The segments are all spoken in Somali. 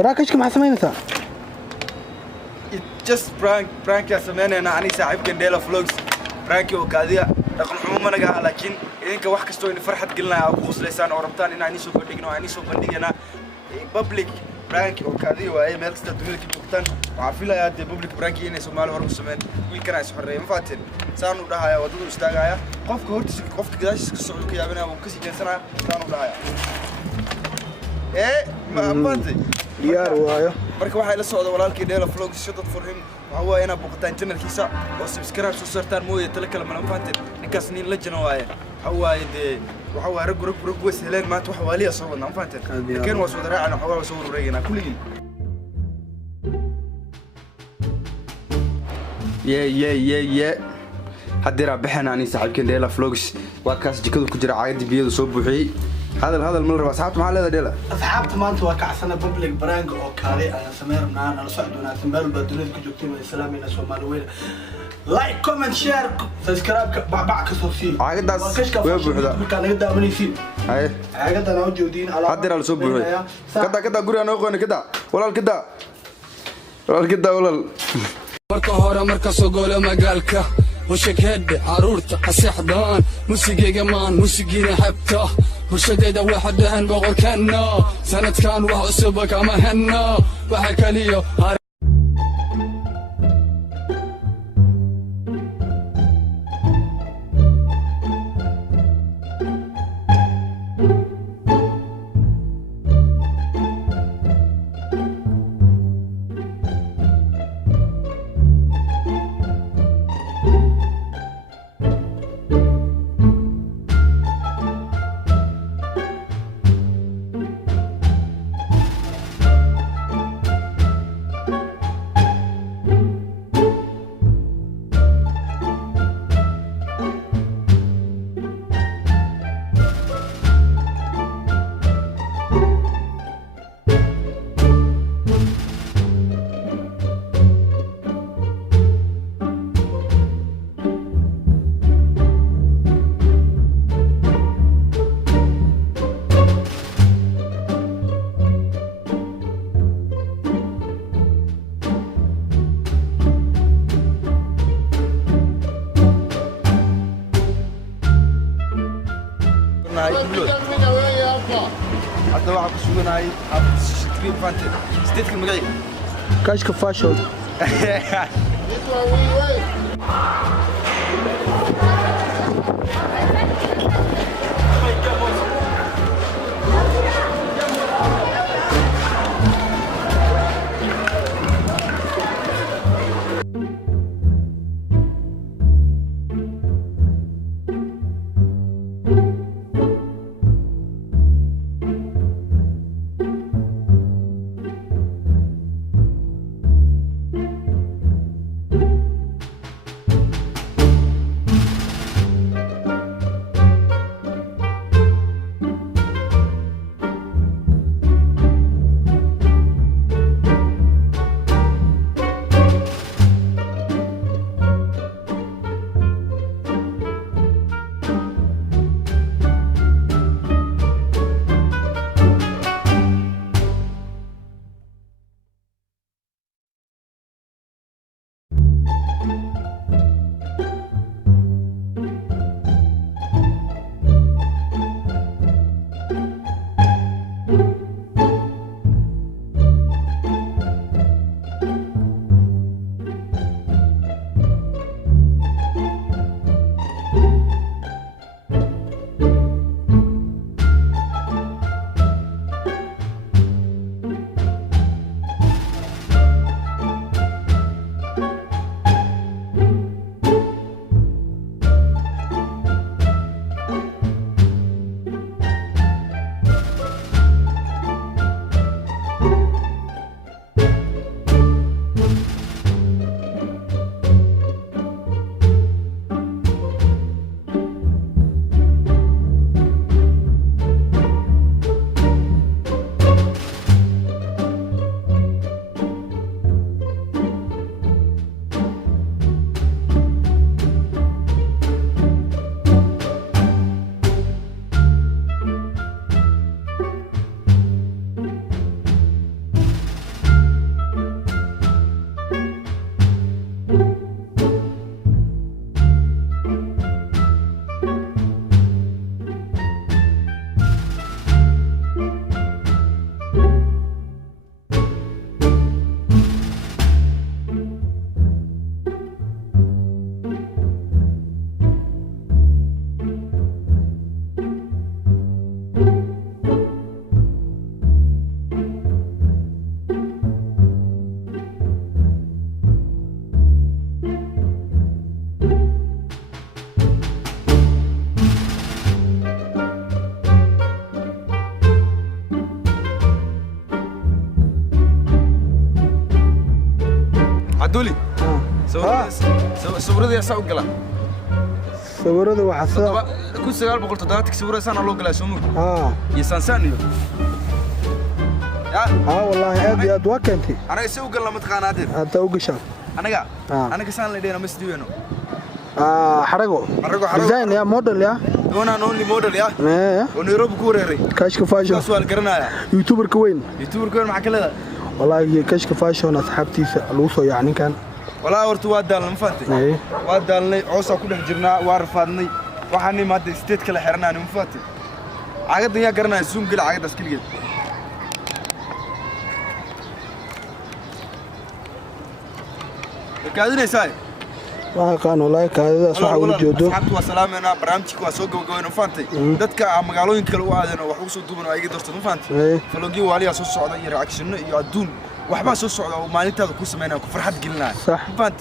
وراك ايش كم حسمينها just prank يا سمين أنا عني صاحب كنديلا فلوكس prank وكذا لكن عموما أنا لكن إنك واحد كستوين فرحة قلنا أبو خص لسان أوربتان إن عني سو بندقنا عني سو بندقنا public prank وكذا وأي مالك تدوير كتبتان وعفيلا يا دي public prank إني سماله هرب سمين ويل كنا يسحر ريم فاتن سانو ده هيا ودود استاجايا قف كهورت قف كداش كسر كيا بنا وكسي جنسنا سانو ده هيا إيه ما فاتن ديار وايو marka waxa ila socdo walaalkii Dela Vlogs shadad furhim waxa waa ina boqotaan channelkiisa oo subscribe soo saartaan mooyee tala kale ma faanteen ninkaas nin la jano waaye waxa waa waxa waa rag wees heleen maanta waxa waaliya soo wadnaa faanteen laakiin waa soo daraacana waxa waa soo wareegana kulligiin ye hadira bixina ani saaxiibkeen Dela Vlogs waa kaas jikadu ku jira caagad biyadu soo buuxiyay هذا ما الربع أصحابت مع هذا ديلا أصحابت ما أنت واقع بابليك برانك أو كاري أنا سمير معنا أنا صعدنا سمير بدوني كجوتين السلام الناس ومالوين لايك كومنت شير سبسكرايب بعض كسوسي عقد داس ويبوحدا كان يقدر من يسيب هاي عقد أنا موجودين على هدير على سوبر كذا قولي أنا أخواني كذا ولا كذا marka hore marka soo goolo magaalka وشكهد عرورت أسحدان موسيقى مان موسيقى حبته وشديدة واحد دهن بغور كنا سنة كان وحسبك أما هنا وحكى لي هذا واحد كسونا هاي تقريبا فانتين ستيت المقعي كاش كفاشول عدولي صورة يا ساق قلا sawirada waxa كل سجال بقول تداتك صورة سنة لو قلا سمو يسانسانيو والله ادي اد وكنتي انا اسوق لما تقانادين انت وقشا انا كسان لدينا مسديوينو حرقو ديزاين يا موديل يا دونا نونلي موديل يا ونيروبي كوريري كاشك فاشن سؤال قرنايا يوتيوبر كوين مع كلها والله كاشك فاشن اصحابتي لو سو يعني كان والله horta waa daalna ma faantay waa daalnay coosa ku dhex jirnaa waa rafaadnay waxaanay maanta state kala xirnaan ma faantay cagadan yaa garanay suun gal cagadaas kaligeed kaadinaysaa waa qaan wallahi kaadadaas waxa uu joodo asxaabtu waa salaameena barnaamijku waa soo gabagabay ma faantay dadka magaalooyinka kale u aadeen wax ugu soo duuban oo ay iga doorto ma faantay faloogi waaliya soo socda iyo reaction iyo adduun waxba soo socda oo maalintaada ku sameynaa ku farxad gelinaa fant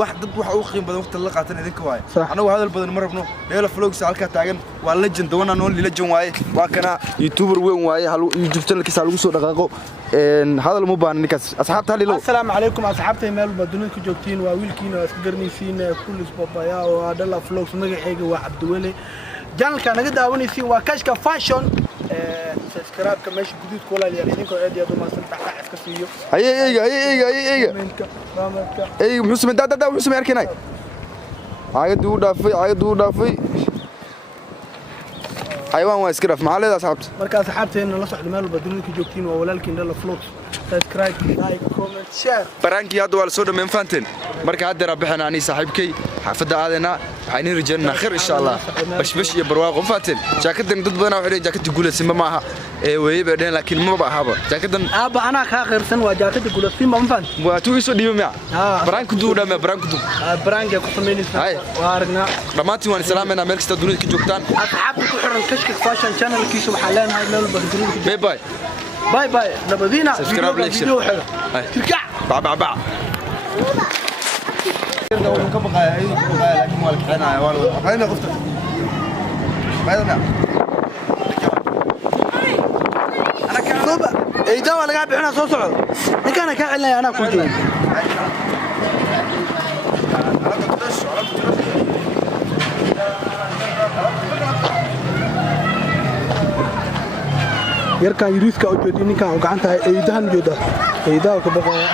wax dad waxa uu qiim badan waqti la qaatan idinka waay anagu hadal badan ma rabno Dela Vlogs halka taagan waa legend wana noon legend waaye waa kana youtuber weyn waaye hal youtube channelkiisa lagu soo dhaqaaqo hadal ma baahan ninkaas asxaabta halilo assalaamu calaykum asxaabta meel badunid ku joogtiin waa wiilkiina iska garnaysiin kullis babaya oo Dela Vlogs magacayga waa Cabdiweli channelka naga daawanaysiin waa Kashka Fashion subscribe ka meesha guduud kula leeyahay idinko aad iyo aad u maasan tahay iska siiyo اي محسن دا محسن يركناي عايدو دافي حيوان واسكرف ما عليه اصحابتي marka asxaabteena la socdo meel badunid ku joogtiin waa walaalkiin Dela Vlogs subscribe like comment share برانكي هذا ولا سودا من فانتين marka hadda rabixana ani saaxiibkay xafada aadana waxaan rajaynaa khayr insha Allah bash iyo barwaaqo faatin jaakadan dad badan waxay jaakada guulaysan ma aha way baadeen laakiin ma baahaba jaakadan aba ana ka khayrsan waa jaakada guulaysan ma faan waa tuu iso dhiibo ma baranku duudama baranku ku sameynaysaa waa aragnaa dhamaantii waan salaameena meel kasta dunida ka joogtaan asxaabta ku xiran Kashka Fashion channel kiisu waxaa leenahay meel badunid باي باي نبدينا فيديو حلو تركع باع كم بقى لكن مالك انا والله انا قفت بايدنا انا كان اي دوا laga bixina soo socdo ninkan ka celinay ana ku joogo yarkan yiriiska oo joodi ninkan oo gacanta eedahan jooda eedaha ka baqaya